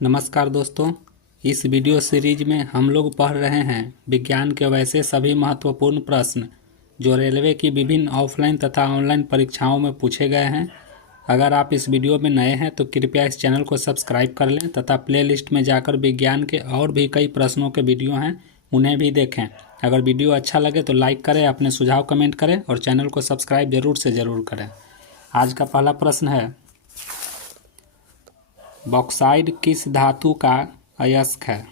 नमस्कार दोस्तों। इस वीडियो सीरीज में हम लोग पढ़ रहे हैं विज्ञान के वैसे सभी महत्वपूर्ण प्रश्न जो रेलवे की विभिन्न ऑफलाइन तथा ऑनलाइन परीक्षाओं में पूछे गए हैं। अगर आप इस वीडियो में नए हैं तो कृपया इस चैनल को सब्सक्राइब कर लें तथा प्लेलिस्ट में जाकर विज्ञान के और भी कई प्रश्नों के वीडियो हैं उन्हें भी देखें। अगर वीडियो अच्छा लगे तो लाइक करें, अपने सुझाव कमेंट करें और चैनल को सब्सक्राइब जरूर से ज़रूर करें। आज का पहला प्रश्न है, बॉक्साइड किस धातु का अयस्क है?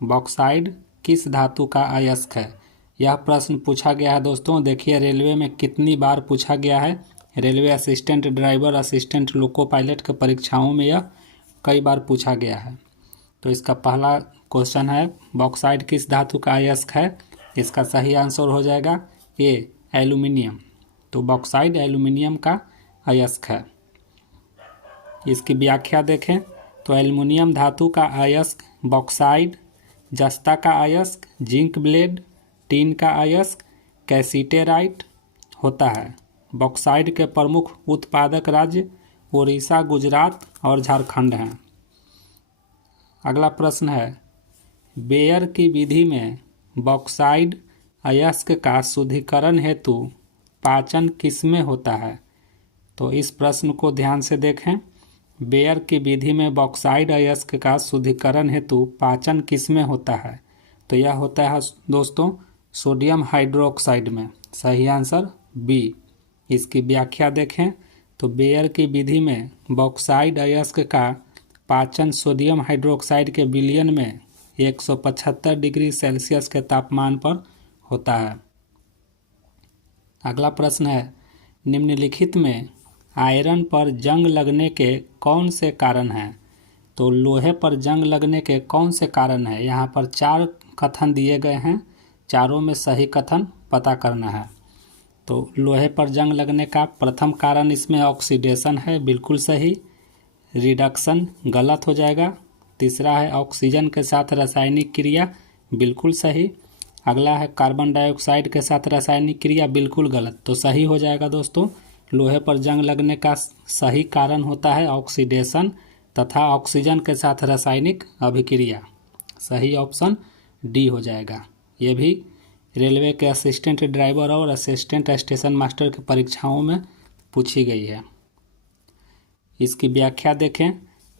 बॉक्साइड किस धातु का अयस्क है? यह प्रश्न पूछा गया है दोस्तों। देखिए रेलवे में कितनी बार पूछा गया है। Railway assistant driver, assistant loco pilot के परीक्षाओं में यह कई बार पूछा गया है। तो इसका पहला क्वेश्चन है, बॉक्साइड किस धातु का अयस्क है? इसका सही आंसर हो जाएगा ए, एल्यूमिनियम। तो बॉक्साइड एल्यूमिनियम का अयस्क है। इसकी व्याख्या देखें तो एल्युमिनियम धातु का अयस्क बॉक्साइड, जस्ता का अयस्क जिंक ब्लेड, टीन का अयस्क कैसीटेराइट होता है। बॉक्साइड के प्रमुख उत्पादक राज्य उड़ीसा, गुजरात और झारखंड हैं। अगला प्रश्न है, बेयर की विधि में बॉक्साइड अयस्क का शुद्धिकरण हेतु पाचन किसमें होता है? तो इस प्रश्न को ध्यान से देखें। बेयर की विधि में बॉक्साइड अयस्क का शुद्धिकरण हेतु पाचन किसमें होता है? तो यह होता है दोस्तों सोडियम हाइड्रोक्साइड में। सही आंसर बी। इसकी व्याख्या देखें तो बेयर की विधि में बॉक्साइड अयस्क का पाचन सोडियम हाइड्रोक्साइड के विलयन में 175 डिग्री सेल्सियस के तापमान पर होता है। अगला प्रश्न है, निम्नलिखित में आयरन पर जंग लगने के कौन से कारण हैं? तो लोहे पर जंग लगने के कौन से कारण हैं? यहाँ पर 4 कथन दिए गए हैं, चारों में सही कथन पता करना है। तो लोहे पर जंग लगने का प्रथम कारण इसमें ऑक्सीडेशन है, बिल्कुल सही। रिडक्शन गलत हो जाएगा। तीसरा है ऑक्सीजन के साथ रासायनिक क्रिया, बिल्कुल सही। अगला है कार्बन डाइऑक्साइड के साथ रासायनिक क्रिया, बिल्कुल गलत। तो सही हो जाएगा दोस्तों, लोहे पर जंग लगने का सही कारण होता है ऑक्सीडेशन तथा ऑक्सीजन के साथ रासायनिक अभिक्रिया। सही ऑप्शन डी हो जाएगा। ये भी रेलवे के असिस्टेंट ड्राइवर और असिस्टेंट स्टेशन मास्टर की परीक्षाओं में पूछी गई है। इसकी व्याख्या देखें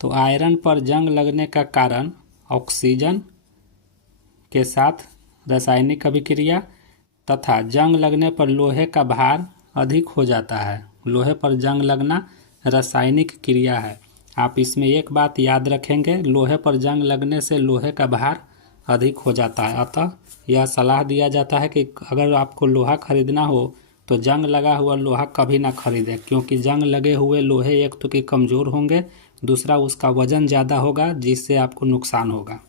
तो आयरन पर जंग लगने का कारण ऑक्सीजन के साथ रासायनिक अभिक्रिया तथा जंग लगने पर लोहे का भार अधिक हो जाता है। लोहे पर जंग लगना रासायनिक क्रिया है। आप इसमें एक बात याद रखेंगे, लोहे पर जंग लगने से लोहे का भार अधिक हो जाता है। अतः यह सलाह दिया जाता है कि अगर आपको लोहा खरीदना हो तो जंग लगा हुआ लोहा कभी ना खरीदें, क्योंकि जंग लगे हुए लोहे एक तो कि कमज़ोर होंगे, दूसरा उसका वजन ज़्यादा होगा जिससे आपको नुकसान होगा।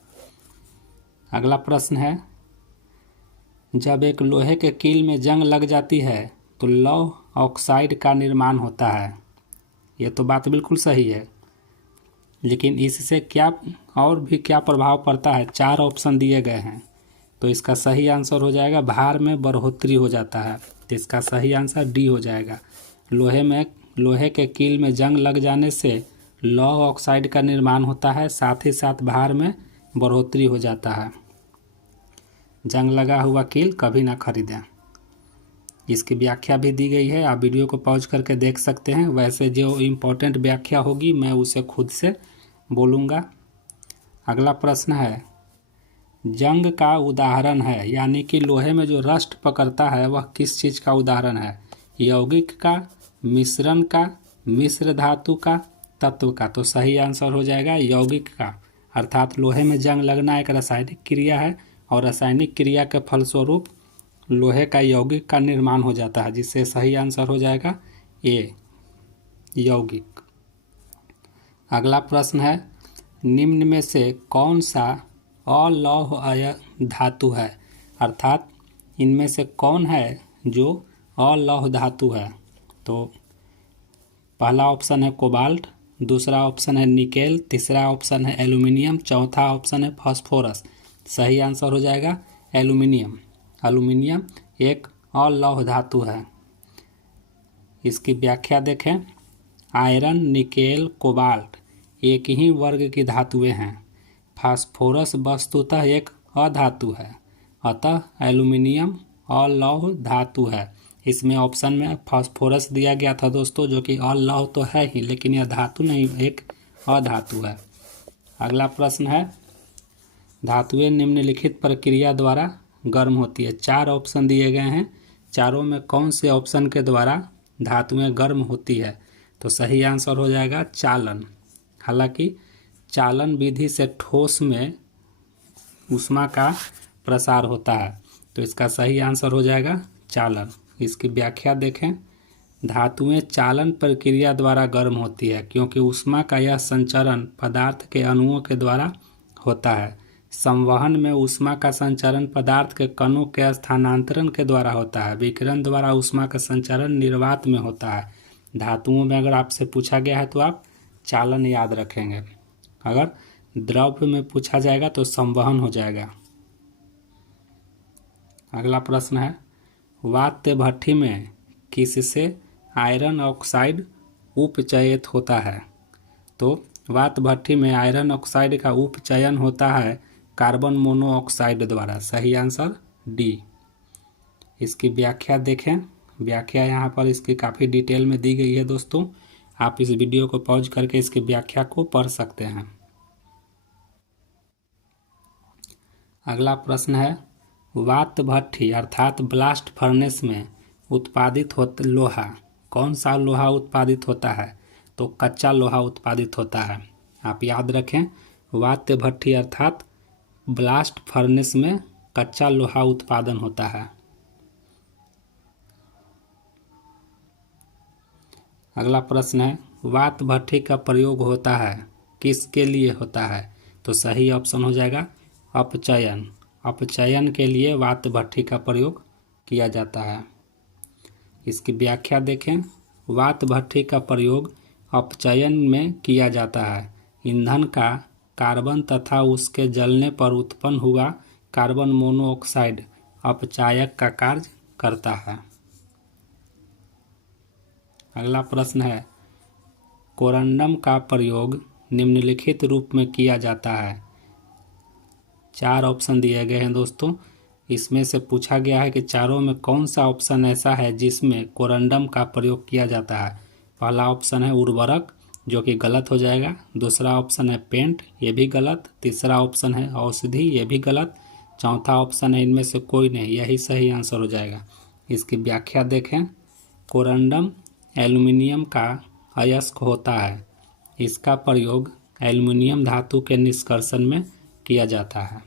अगला प्रश्न है, जब एक लोहे के कील में जंग लग जाती है तो लौह ऑक्साइड का निर्माण होता है। ये तो बात बिल्कुल सही है, लेकिन इससे क्या और भी क्या प्रभाव पड़ता है? 4 ऑप्शन दिए गए हैं। तो इसका सही आंसर हो जाएगा भार में बढ़ोतरी हो जाता है। तो इसका सही आंसर डी हो जाएगा। लोहे के कील में जंग लग जाने से लौह ऑक्साइड का निर्माण होता है, साथ ही साथ भार में बढ़ोतरी हो जाता है। जंग लगा हुआ कील कभी ना खरीदें। इसकी व्याख्या भी दी गई है, आप वीडियो को पॉज करके देख सकते हैं। वैसे जो इम्पोर्टेंट व्याख्या होगी मैं उसे खुद से बोलूँगा। अगला प्रश्न है, जंग का उदाहरण है, यानी कि लोहे में जो रस्ट पकड़ता है वह किस चीज़ का उदाहरण है? यौगिक का, मिश्रण का, मिश्र धातु का, तत्व का? तो सही आंसर हो जाएगा यौगिक का। अर्थात लोहे में जंग लगना एक रासायनिक क्रिया है और रासायनिक क्रिया के फलस्वरूप लोहे का यौगिक का निर्माण हो जाता है, जिससे सही आंसर हो जाएगा ए, यौगिक। अगला प्रश्न है, निम्न में से कौन सा अलौह धातु है? अर्थात इनमें से कौन है जो अलौह धातु है? तो पहला ऑप्शन है कोबाल्ट, दूसरा ऑप्शन है निकेल, तीसरा ऑप्शन है एल्यूमिनियम, चौथा ऑप्शन है फास्फोरस। सही आंसर हो जाएगा एल्यूमिनियम। एल्यूमिनियम एक अलौह धातु है। इसकी व्याख्या देखें, आयरन, निकेल, कोबाल्ट एक ही वर्ग की धातुएं हैं। फास्फोरस वस्तुतः एक अधातु है, अतः एल्युमिनियम अलौह धातु है। इसमें ऑप्शन में फास्फोरस दिया गया था दोस्तों, जो कि अलौह तो है ही, लेकिन यह धातु नहीं, एक अधातु है। अगला प्रश्न है, धातुएं निम्नलिखित प्रक्रिया द्वारा गर्म होती है। 4 ऑप्शन दिए गए हैं, चारों में कौन से ऑप्शन के द्वारा धातुएं गर्म होती है? तो सही आंसर हो जाएगा चालन। हालांकि चालन विधि से ठोस में ऊष्मा का प्रसार होता है, तो इसका सही आंसर हो जाएगा चालन। इसकी व्याख्या देखें, धातुएं चालन प्रक्रिया द्वारा गर्म होती है क्योंकि ऊष्मा का यह संचरण पदार्थ के अणुओं के द्वारा होता है। संवहन में ऊष्मा का संचरण पदार्थ के कणों के स्थानांतरण के द्वारा होता है। विकिरण द्वारा ऊष्मा का संचरण निर्वात में होता है। धातुओं में अगर आपसे पूछा गया है तो आप चालन याद रखेंगे, अगर द्रव्य में पूछा जाएगा तो संवहन हो जाएगा। अगला प्रश्न है, वात्य भट्ठी में किससे आयरन ऑक्साइड उपचयित होता है? तो वात भट्ठी में आयरन ऑक्साइड का उपचयन होता है कार्बन मोनोऑक्साइड द्वारा। सही आंसर डी। इसकी व्याख्या देखें, व्याख्या यहाँ पर इसकी काफ़ी डिटेल में दी गई है दोस्तों, आप इस वीडियो को पॉज करके इसकी व्याख्या को पढ़ सकते हैं। अगला प्रश्न है, वात भट्ठी अर्थात ब्लास्ट फर्नेस में उत्पादित लोहा, कौन सा लोहा उत्पादित होता है? तो कच्चा लोहा उत्पादित होता है। आप याद रखें, वात्य भट्ठी अर्थात ब्लास्ट फर्नेस में कच्चा लोहा उत्पादन होता है। अगला प्रश्न है, वात भट्ठी का प्रयोग होता है किसके लिए होता है? तो सही ऑप्शन हो जाएगा अपचयन। अपचयन के लिए वात भट्ठी का प्रयोग किया जाता है। इसकी व्याख्या देखें, वात भट्ठी का प्रयोग अपचयन में किया जाता है। ईंधन का कार्बन तथा उसके जलने पर उत्पन्न हुआ कार्बन मोनोऑक्साइड अपचायक का कार्य करता है। अगला प्रश्न है, कोरंडम का प्रयोग निम्नलिखित रूप में किया जाता है। 4 ऑप्शन दिए गए हैं दोस्तों, इसमें से पूछा गया है कि चारों में कौन सा ऑप्शन ऐसा है जिसमें कोरंडम का प्रयोग किया जाता है। पहला ऑप्शन है उर्वरक, जो कि गलत हो जाएगा। दूसरा ऑप्शन है पेंट, ये भी गलत। तीसरा ऑप्शन है औषधि, ये भी गलत। चौथा ऑप्शन है इनमें से कोई नहीं, यही सही आंसर हो जाएगा। इसकी व्याख्या देखें, कोरंडम एल्युमिनियम का अयस्क होता है। इसका प्रयोग एल्युमिनियम धातु के निष्कर्षण में किया जाता है।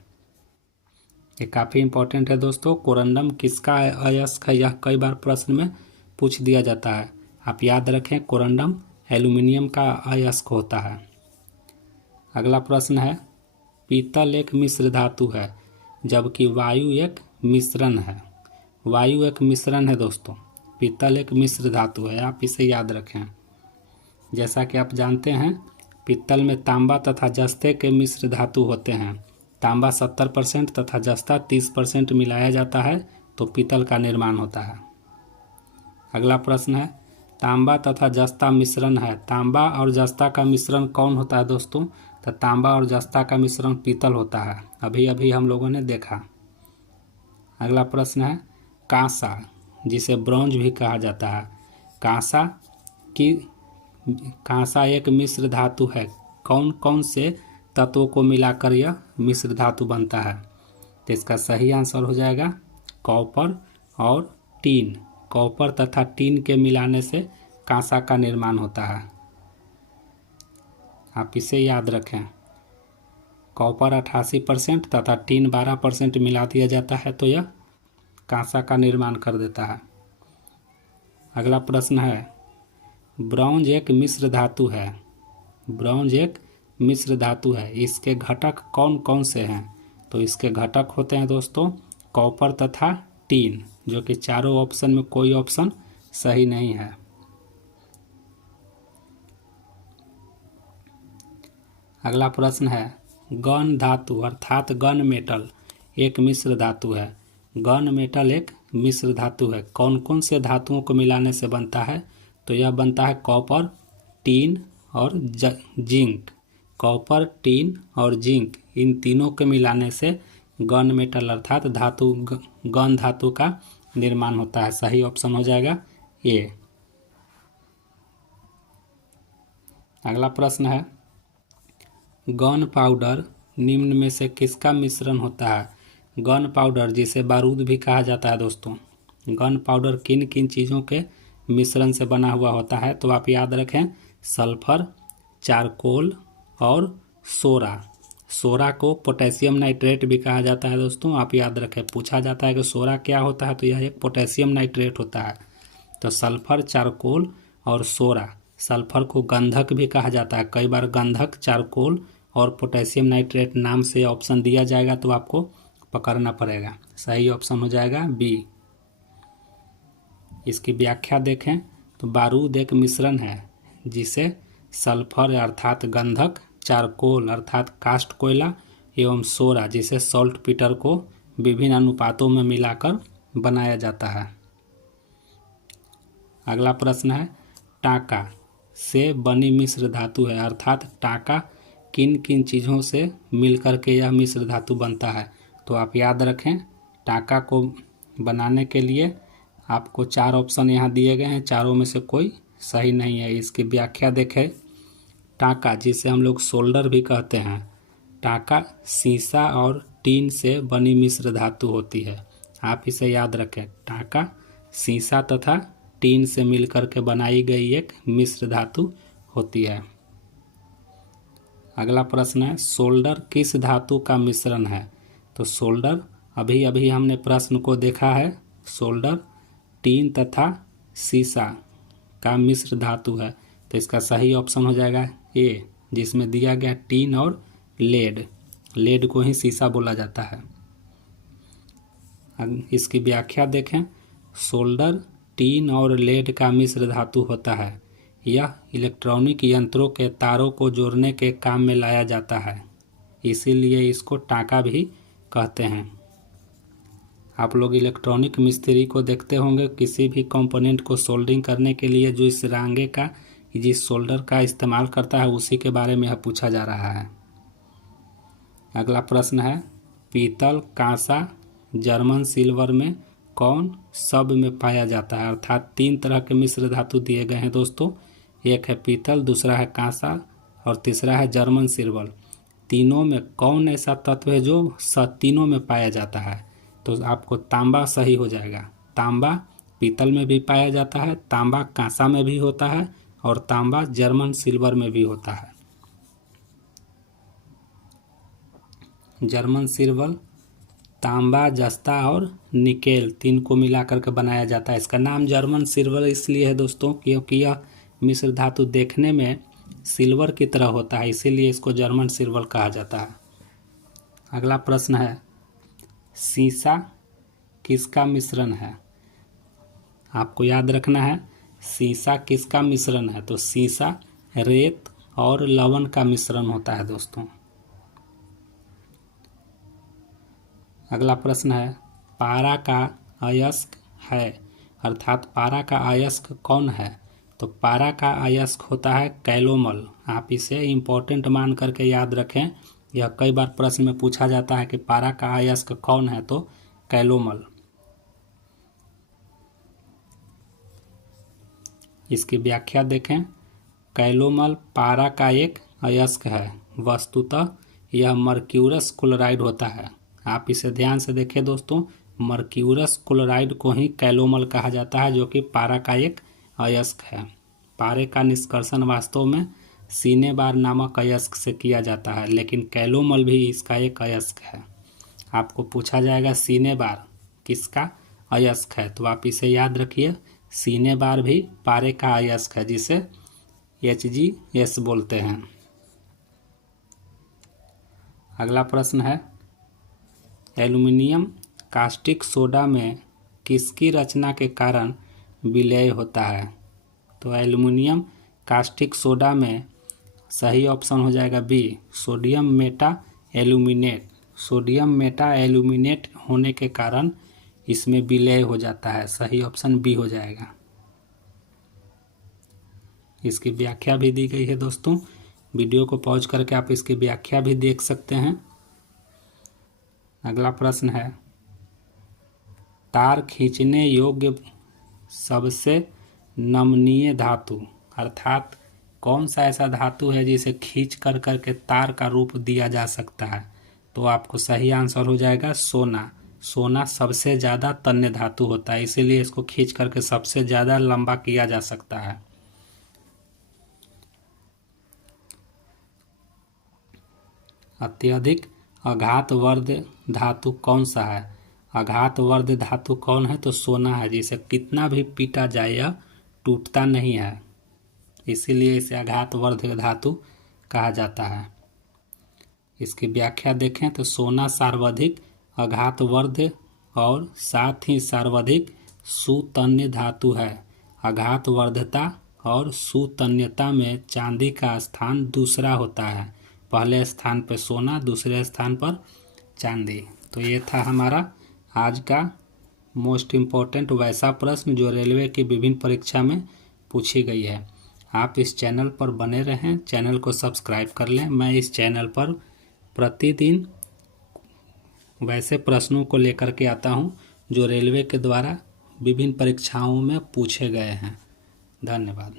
ये काफ़ी इंपॉर्टेंट है दोस्तों, कोरंडम किसका अयस्क है, यह कई बार प्रश्न में पूछ दिया जाता है। आप याद रखें, कोरंडम एल्युमिनियम का अयस्क होता है। अगला प्रश्न है, पीतल एक मिश्र धातु है जबकि वायु एक मिश्रण है। वायु एक मिश्रण है दोस्तों, पीतल एक मिश्र धातु है, आप इसे याद रखें। जैसा कि आप जानते हैं, पीतल में तांबा तथा जस्ते के मिश्र धातु होते हैं। तांबा 70% तथा जस्ता 30% मिलाया जाता है तो पीतल का निर्माण होता है। अगला प्रश्न है, तांबा तथा जस्ता मिश्रण है। तांबा और जस्ता का मिश्रण कौन होता है दोस्तों? तो तांबा और जस्ता का मिश्रण पीतल होता है, अभी अभी हम लोगों ने देखा। अगला प्रश्न है, कांसा, जिसे ब्रॉन्ज भी कहा जाता है, कांसा एक मिश्र धातु है। कौन कौन से तत्वों को मिलाकर यह मिश्र धातु बनता है? तो इसका सही आंसर हो जाएगा कॉपर और टीन। कॉपर तथा टीन के मिलाने से कांसा का निर्माण होता है, आप इसे याद रखें। कॉपर 88% तथा टीन 12% मिला दिया जाता है तो यह कांसा का निर्माण कर देता है। अगला प्रश्न है, ब्रॉन्ज एक मिश्र धातु है। ब्रॉन्ज एक मिश्र धातु है, इसके घटक कौन कौन से हैं? तो इसके घटक होते हैं दोस्तों कॉपर तथा टीन, जो कि चारों ऑप्शन में कोई ऑप्शन सही नहीं है। अगला प्रश्न है, गन धातु अर्थात गन मेटल एक मिश्र धातु है। गन मेटल एक मिश्र धातु है, कौन कौन से धातुओं को मिलाने से बनता है? तो यह बनता है कॉपर, टीन और जिंक। कॉपर, टीन और जिंक, इन तीनों के मिलाने से गन मेटल अर्थात गन धातु का निर्माण होता है। सही ऑप्शन हो जाएगा ए। अगला प्रश्न है, गन पाउडर निम्न में से किसका मिश्रण होता है? गन पाउडर जिसे बारूद भी कहा जाता है दोस्तों, गन पाउडर किन किन चीज़ों के मिश्रण से बना हुआ होता है? तो आप याद रखें, सल्फर, चारकोल और सोरा। सोरा को पोटेशियम नाइट्रेट भी कहा जाता है दोस्तों, आप याद रखें। पूछा जाता है कि सोरा क्या होता है, तो यह एक पोटेशियम नाइट्रेट होता है। तो सल्फर, चारकोल और सोरा। सल्फर को गंधक भी कहा जाता है। कई बार गंधक, चारकोल और पोटेशियम नाइट्रेट नाम से ऑप्शन दिया जाएगा तो आपको पकड़ना पड़ेगा। सही ऑप्शन हो जाएगा बी। इसकी व्याख्या देखें तो बारूद एक मिश्रण है जिसे सल्फर अर्थात गंधक, चारकोल अर्थात कास्ट कोयला एवं सोरा जिसे सॉल्ट पीटर को विभिन्न अनुपातों में मिलाकर बनाया जाता है। अगला प्रश्न है, टाका से बनी मिश्र धातु है, अर्थात टाका किन किन चीज़ों से मिलकर के यह मिश्र धातु बनता है? तो आप याद रखें, टाका को बनाने के लिए आपको 4 ऑप्शन यहाँ दिए गए हैं, चारों में से कोई सही नहीं है। इसकी व्याख्या देखें, टाका जिसे हम लोग सोल्डर भी कहते हैं, टाका सीसा और टीन से बनी मिश्र धातु होती है। आप इसे याद रखें, टाका सीसा तथा टीन से मिलकर के बनाई गई एक मिश्र धातु होती है। अगला प्रश्न है, सोल्डर किस धातु का मिश्रण है? तो सोल्डर अभी अभी हमने प्रश्न को देखा है, सोल्डर टीन तथा सीसा का मिश्र धातु है। तो इसका सही ऑप्शन हो जाएगा ए, जिसमें दिया गया टीन और लेड। लेड को ही सीसा बोला जाता है। इसकी व्याख्या देखें, सोल्डर टीन और लेड का मिश्र धातु होता है। यह इलेक्ट्रॉनिक यंत्रों के तारों को जोड़ने के काम में लाया जाता है, इसीलिए इसको टाका भी कहते हैं। आप लोग इलेक्ट्रॉनिक मिस्त्री को देखते होंगे, किसी भी कंपोनेंट को सोल्डरिंग करने के लिए जो इस रांगे का, जिस सोल्डर का इस्तेमाल करता है, उसी के बारे में यह पूछा जा रहा है। अगला प्रश्न है, पीतल, कांसा, जर्मन सिल्वर में कौन सब में पाया जाता है? अर्थात 3 तरह के मिश्र धातु दिए गए हैं दोस्तों, एक है पीतल, दूसरा है कांसा और तीसरा है जर्मन सिल्वर। तीनों में कौन ऐसा तत्व है जो तीनों में पाया जाता है? तो आपको तांबा सही हो जाएगा। तांबा पीतल में भी पाया जाता है, तांबा कांसा में भी होता है और तांबा जर्मन सिल्वर में भी होता है। जर्मन सिल्वर, तांबा, जस्ता और निकेल, 3 को मिलाकर के बनाया जाता है। इसका नाम जर्मन सिल्वर इसलिए है दोस्तों क्योंकि यह मिश्र धातु देखने में सिल्वर की तरह होता है, इसीलिए इसको जर्मन सिल्वर कहा जाता है। अगला प्रश्न है, सीसा किसका मिश्रण है? आपको याद रखना है, सीसा किसका मिश्रण है? तो सीसा रेत और लवण का मिश्रण होता है दोस्तों। अगला प्रश्न है, पारा का अयस्क है, अर्थात पारा का अयस्क कौन है? तो पारा का अयस्क होता है कैलोमल। आप इसे इम्पोर्टेंट मान करके याद रखें, यह कई बार प्रश्न में पूछा जाता है कि पारा का अयस्क कौन है, तो कैलोमल। इसकी व्याख्या देखें, कैलोमल पारा का एक अयस्क है, वस्तुतः यह मर्क्यूरस क्लोराइड होता है। आप इसे ध्यान से देखें दोस्तों, मर्क्यूरस क्लोराइड को ही कैलोमल कहा जाता है, जो कि पारा का एक अयस्क है। पारे का निष्कर्षण वास्तव में सीनेबार नामक अयस्क से किया जाता है, लेकिन कैलोमल भी इसका एक अयस्क है। आपको पूछा जाएगा सीनेबार किसका अयस्क है, तो आप इसे याद रखिए, सीनेबार भी पारे का अयस्क है, जिसे HgS बोलते हैं। अगला प्रश्न है, एल्युमिनियम कास्टिक सोडा में किसकी रचना के कारण विलय होता है? तो एल्युमिनियम कास्टिक सोडा में सही ऑप्शन हो जाएगा B, sodium meta aluminate. Sodium meta aluminate होने के कारण इसमें विलय हो जाता है, सही ऑप्शन बी हो जाएगा। इसकी व्याख्या भी दी गई है दोस्तों, वीडियो को पॉज करके आप इसकी व्याख्या भी देख सकते हैं। अगला प्रश्न है, तार खींचने योग्य सबसे नमनीय धातु, अर्थात कौन सा ऐसा धातु है जिसे खींच कर करके तार का रूप दिया जा सकता है? तो आपको सही आंसर हो जाएगा सोना। सोना सबसे ज़्यादा तन्य धातु होता है, इसीलिए इसको खींच करके सबसे ज़्यादा लंबा किया जा सकता है। अत्यधिक आघातवर्ध धातु कौन सा है? आघातवर्ध धातु कौन है? तो सोना है, जिसे कितना भी पीटा जाए यह टूटता नहीं है, इसीलिए इसे आघातवर्ध धातु कहा जाता है। इसकी व्याख्या देखें तो सोना सर्वाधिक आघातवर्ध और साथ ही सर्वाधिक सुतन्य धातु है। आघातवर्धता और सुतन्यता में चांदी का स्थान दूसरा होता है, पहले स्थान पर सोना, दूसरे स्थान पर चांदी। तो ये था हमारा आज का मोस्ट इम्पोर्टेंट वैसा प्रश्न जो रेलवे की विभिन्न परीक्षा में पूछी गई है। आप इस चैनल पर बने रहें, चैनल को सब्सक्राइब कर लें। मैं इस चैनल पर प्रतिदिन वैसे प्रश्नों को लेकर के आता हूं जो रेलवे के द्वारा विभिन्न परीक्षाओं में पूछे गए हैं। धन्यवाद।